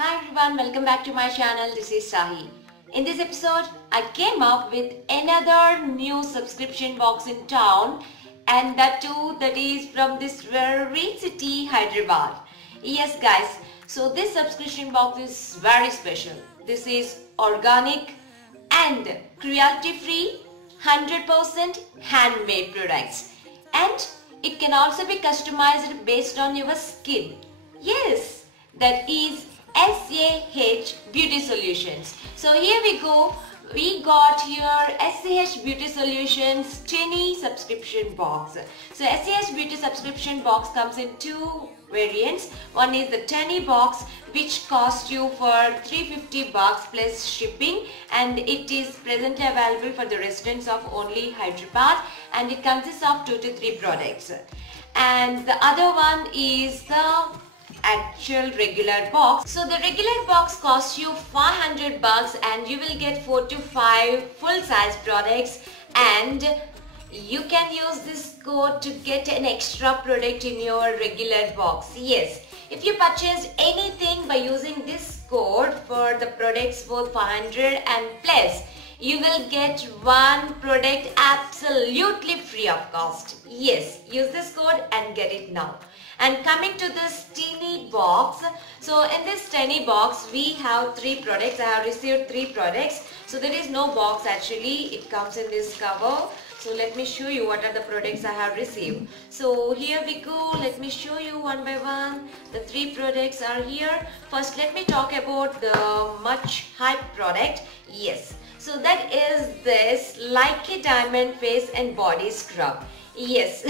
Hi everyone, welcome back to my channel. This is Sahi. In this episode, I came up with another new subscription box in town, and that too that is from this very city, Hyderabad. Yes guys, so this subscription box is very special. This is organic and cruelty free, 100% handmade products, and it can also be customized based on your skin. Yes, that is SAH Beauty Solutions. So here we go. We got here SAH Beauty Solutions tiny subscription box. So SAH Beauty subscription box comes in two variants. One is the tiny box, which costs you for 350 bucks plus shipping, and it is presently available for the residents of only Hyderabad, and it consists of 2 to 3 products. And the other one is the actual regular box. So the regular box costs you 500 bucks and you will get 4 to 5 full size products, and you can use this code to get an extra product in your regular box. Yes, if you purchase anything by using this code for the products worth 500 and plus, you will get one product absolutely free of cost. Yes, use this code and get it now. And coming to this tiny box, so in this tiny box we have 3 products. I have received 3 products. So there is no box actually, it comes in this cover. So let me show you what are the products I have received. So here we go, let me show you one by one. The 3 products are here. First let me talk about the much hyped product. Yes, so that is this Like a Diamond Face and Body Scrub. Yes,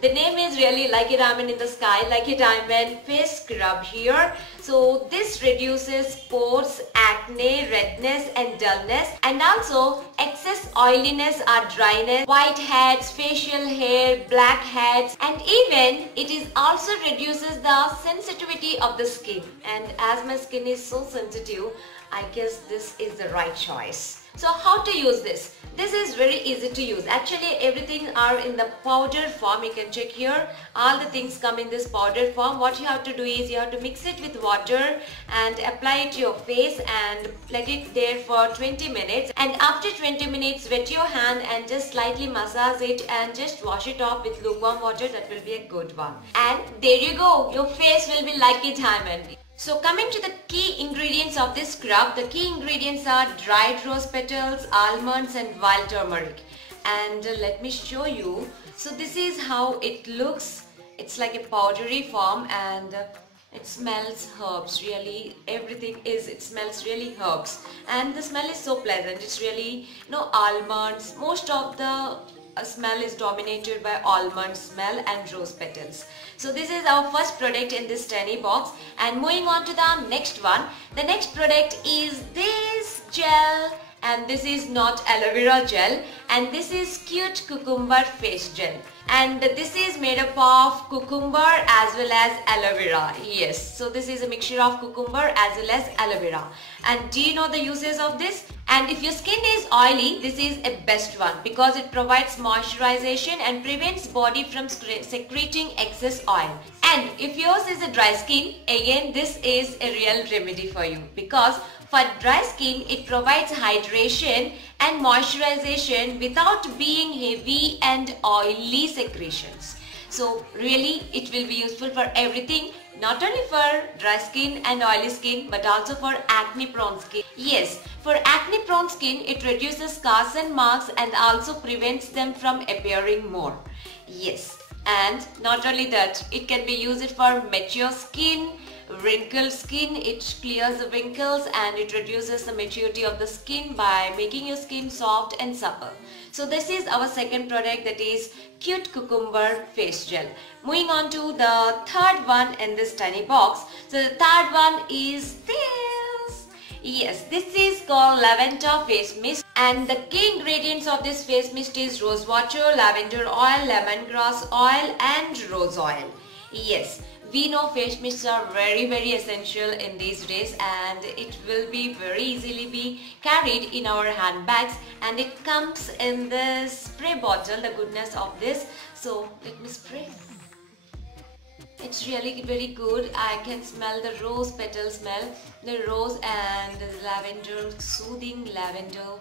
the name is really like a diamond in the sky, like a diamond face scrub here. So this reduces pores, acne, redness and dullness, and also excess oiliness or dryness, whiteheads, facial hair, blackheads, and even it is also reduces the sensitivity of the skin. And as my skin is so sensitive, I guess this is the right choice. So how to use this? This is very easy to use. Actually everything are in the powder form. You can check here. All the things come in this powder form. What you have to do is you have to mix it with water and apply it to your face and let it there for 20 minutes. And after 20 minutes wet your hand and just slightly massage it and just wash it off with lukewarm water. That will be a good one. And there you go. Your face will be like a diamond. So coming to the key ingredients of this scrub, the key ingredients are dried rose petals, almonds and wild turmeric. And let me show you. So this is how it looks. It's like a powdery form, and it smells herbs. Really, everything is, it smells really herbs. And the smell is so pleasant. It's really, almonds. Most of the smell is dominated by almond smell and rose petals. So this is our first product in this tiny box, and moving on to the next one. The next product is this gel, and this is not aloe vera gel, and this is cute cucumber face gel, and this is made up of cucumber as well as aloe vera. Yes, so this is a mixture of cucumber as well as aloe vera. And do you know the uses of this? And if your skin is oily, this is a best one because it provides moisturization and prevents body from secreting excess oil. And if yours is a dry skin, again this is a real remedy for you, because for dry skin it provides hydration and moisturization without being heavy and oily secretions. So really it will be useful for everything, not only for dry skin and oily skin but also for acne prone skin. Yes, for acne prone skin it reduces scars and marks and also prevents them from appearing more. Yes, and not only that, it can be used for mature skin, wrinkled skin. It clears the wrinkles and it reduces the maturity of the skin by making your skin soft and supple. So this is our second product, that is cute cucumber face gel. Moving on to the third one in this tiny box. So the third one is this. Yes, this is called lavender face mist, and the key ingredients of this face mist is rose water, lavender oil, lemongrass oil and rose oil. Yes, we know face mists are very essential in these days, and it will be very easily be carried in our handbags, and it comes in this spray bottle, the goodness of this. So let me spray. It's really very good. I can smell the rose petal smell, the rose and the lavender, soothing lavender,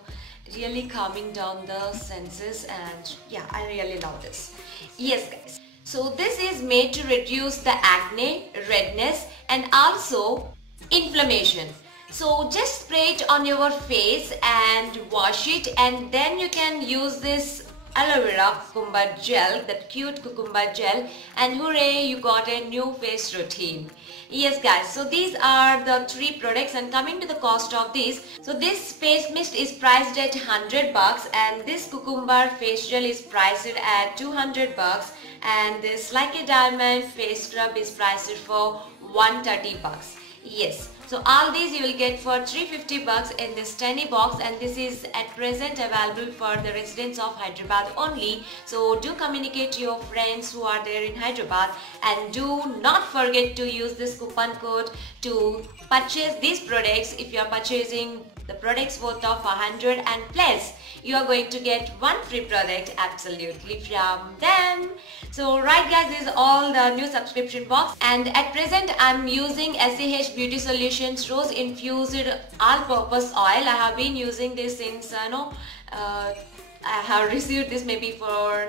really calming down the senses, and yeah, I really love this. Yes guys. So this is made to reduce the acne, redness and also inflammation. So just spray it on your face and wash it, and then you can use this aloe vera cucumber gel, that cute cucumber gel, and hooray, you got a new face routine. Yes guys, so these are the 3 products, and coming to the cost of these, so this face mist is priced at $100 and this cucumber face gel is priced at $200, and this Like a Diamond face scrub is priced for $130. Yes, so all these you will get for $350 in this tiny box, and this is at present available for the residents of Hyderabad only. So do communicate to your friends who are there in Hyderabad, and do not forget to use this coupon code to purchase these products. If you are purchasing the products worth of 100 and plus, you are going to get 1 free product absolutely from them. So right guys, this is all the new subscription box, and at present I'm using SAH Beauty Solutions Rose Infused All-Purpose Oil. I have been using this since I have received this maybe for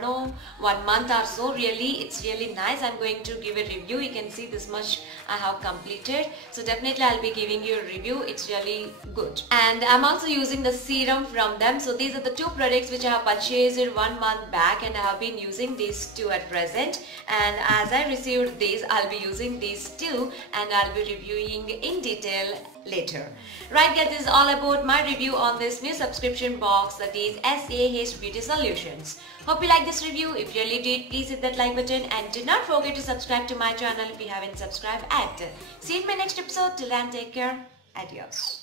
1 month or so. Really, it's really nice. I'm going to give a review. You can see this much I have completed. So definitely I'll be giving you a review. It's really good. And I'm also using the serum from them. So these are the 2 products which I have purchased 1 month back, and I have been using these 2 at present. And as I received these, I'll be using these 2, and I'll be reviewing in detail later. Right guys, this is all about my review on this new subscription box, that is SAH Beauty Solutions. Hope you like this review. If you really did, please hit that like button, and do not forget to subscribe to my channel if you haven't subscribed yet. See you in my next episode. Till then, take care. Adios.